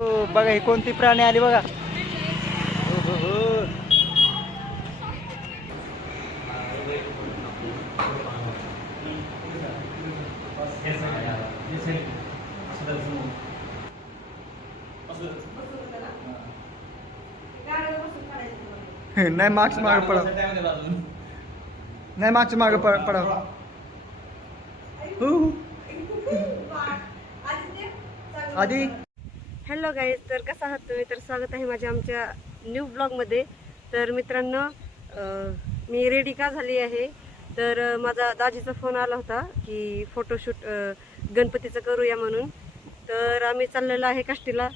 हो, बघा ही कोणती प्राणी आली बघा हो, हो, हो. नाही मागच्या मागे पडा नाही मागच्या मागे पडा हो. आधी हॅलो गाईज तर कसा आहात तुम्ही? तर स्वागत आहे माझ्या आमच्या न्यू ब्लॉगमध्ये तर मित्रांनो मी रेडी का झाली आहे? तर माझा दाजीचा फोन आला होता की फोटोशूट गणपतीचं करूया म्हणून. तर आम्ही चाललेलो आहे काष्टीला.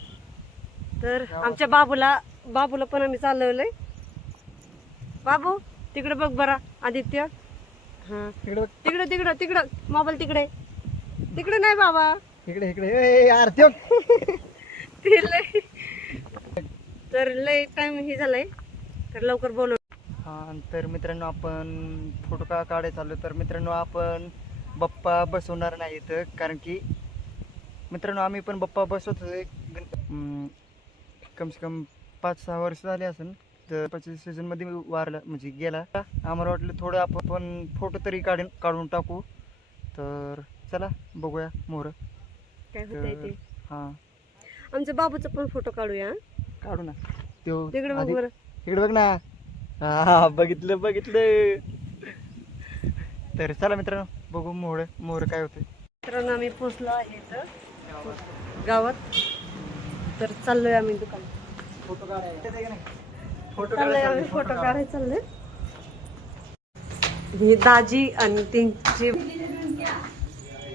तर आमच्या बाबूला बाबूला पण आम्ही चालवलंय. बाबू तिकडे बघ बरा आदित्य. हां. बघ. तिकडं तिकडं तिकडं. मोबाईल तिकडे. तिकडे नाही बाबा. इकडे इकडे. ए, यार त्यो ते लय. तर लय टाइम हे झालाय. तर लवकर बोलव. हा तर मित्रांनो आपण फोटो का काढायला चाललो तर मित्रांनो आपण बाप्पा बसवणार नाही इथं कारण की मित्रांनो आम्ही पण बाप्पा बसवत कम से कम पाच सहा वर्ष झाले असेल तर पच्चीस सीझनमध्ये वारला म्हणजे गेला. आम्हाला वाटलं थोडं आपण पण फोटो तरी काढून काढून टाकू. तर चला बघूया मोर हां. आमच्या बाबूचा पण फोटो काढूया? काढू ना. त्यो तिकडे बघ आधी- बरं. इकडे बघ ना. हा बघितलं बघितलं. तर चला मित्रांनो बघू मोहर मोहर काय होते मित्रांनो आम्ही पोचलो आहे इथं. गावात. तर चाललोय आम्ही दुकान. फोटो काढायला. फोटो चाललोय आम्ही फोटो काढायला चाललोय. ही दाजी आणि त्यांची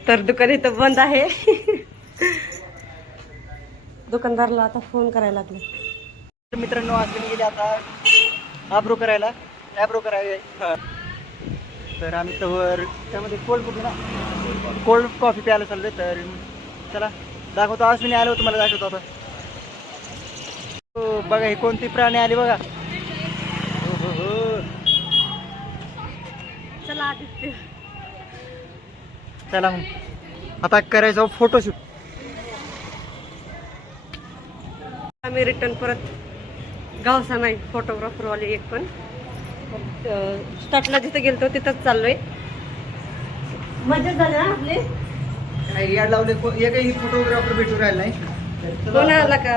तर दुकान इथं बंद आहे. दुकानदारला आता फोन करायला लागले. तर मित्रांनो अश्विनी गेले आता आब्रो करायला. ॲब्रो करायला. तर आम्ही तवर त्यामध्ये कोल्ड कॉफी ना? कोल्ड कॉफी प्यायला चाललोय तर चला दाखवतो. अश्विनी आलो तुम्हाला दाखवतो आता. हो, बघा ही कोणती प्राणी आली बघा. हो, हो, हो. चला आदित्य. चला मग. आता करायचं फोटोशूट. आम्ही रिटर्न परत गावसा नाही फोटोग्राफरवाले एक पण. स्टार्टला जिथं गेलतो तिथंच चाललोय. मजा झाली ना आपली? काही याड लावले को- एकही फोटोग्राफर भेटून राहिला नाही. कोण आला का?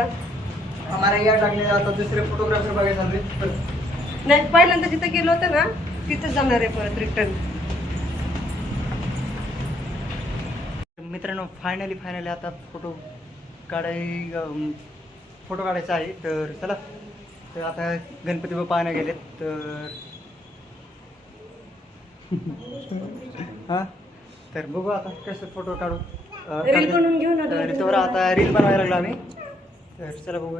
आम्हाला याड लागले आता दुसरे फोटोग्राफर बघायला चालले तर नाही पहिल्यांदा जिथं गेलो होतं ना तिथं जाणार आहे परत रिटर्न मित्रांनो फायनली फायनली आता फोटो काढाय फोटो काढायचा आहे तर चला. तर आता गणपती बाप्पा पाहण्या गेलेत तर हां? तर बघू आता कसं फोटो काढू. रील. बनवून घेऊ ना तर दोन त्यावर आता रील बनवायला लागलो आम्ही. तर चला बघू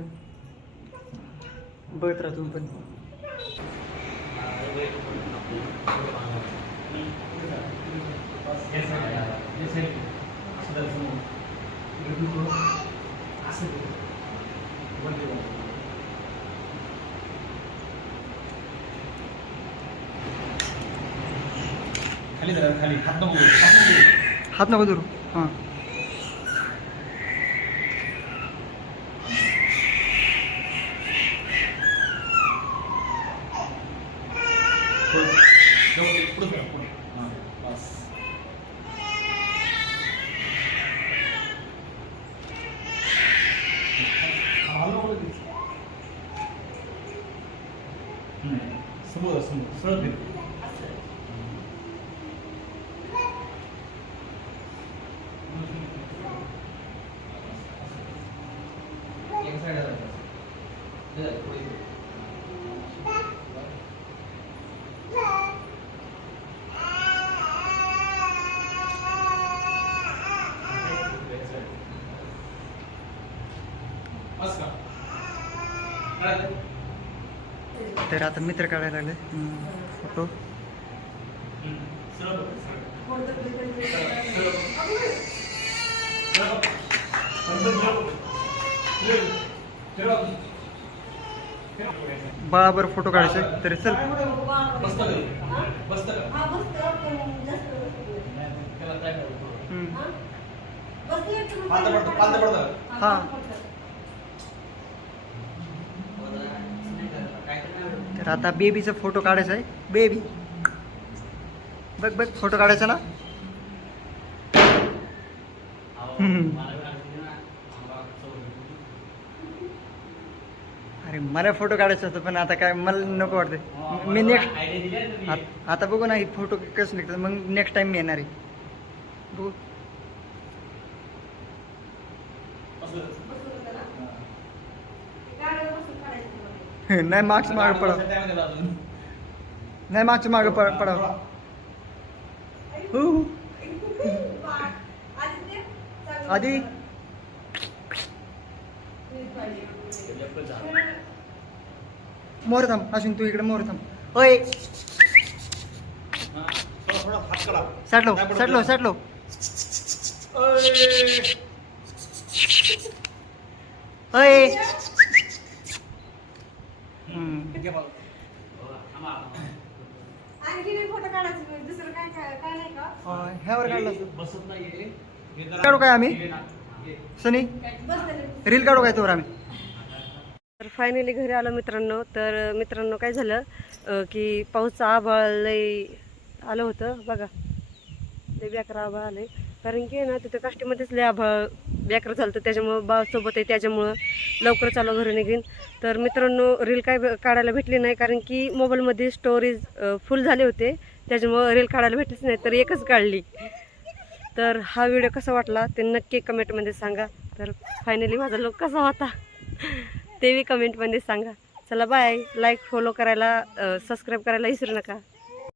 बघत राहा तुम्ही पण. खाली धरा खाली हात नको हात नको. हात नको धरू हां जवळ ये, पुढं धरा, पुढं. हां, बस. ভালো করে দিচ্ছি সুন্দর সুন্দর সুন্দর Yeah, तर आता मित्र काढायला लागले. फोटो. हम्म. सरळ बघ, सरळ. सरळ, सरळ. तर आता बेबीचा फोटो काढायचा आहे. बेबी बघ बघ फोटो काढायचा ना? अरे मला फोटो काढायचा होता पण आता काय मला नको वाटते मी नेक्स्ट आता बघू ना हे फोटो कसं निघतात मग नेक्स्ट टाइम मी येणार आहे. बघू. नाही मागचं मागं पडा नाही मागचं मागं पड पडा हो आधी मोर थांब असून तू इकडे मोर थांब होय साठलो साठलो साठलो होय हम्म. फोटो काढायचे दुसरं काय काय नाही का होय, ह्यावर काढला बसत नाहीये काढू काय आम्ही? सनी? रील काढू काय तोवर आम्ही? तर फायनली घरी आलो मित्रांनो. तर मित्रांनो काय झालं? की पाऊसचं आभाळ लय आलं होतं. बघा. लय बेकार आभाळ आलंय. कारण की ना तिथं काष्टीमध्येच लय आभाळ बेकार झालं होतं त्याच्यामुळं बा सोबत आहे त्याच्यामुळं लवकर चालू घरी निघीन. तर मित्रांनो रील काय काढायला भेटली नाही कारण की मोबाईलमध्ये स्टोरेज फुल झाले होते. त्याच्यामुळं रील काढायला भेटलीच नाही तर एकच काढली. तर हा व्हिडिओ कसा वाटला ते नक्की कमेंटमध्ये सांगा. तर फायनली माझा लोक कसा होता ते बी कमेंटमध्ये सांगा. चला बाय लाईक फॉलो करायला सबस्क्राईब करायला विसरू नका.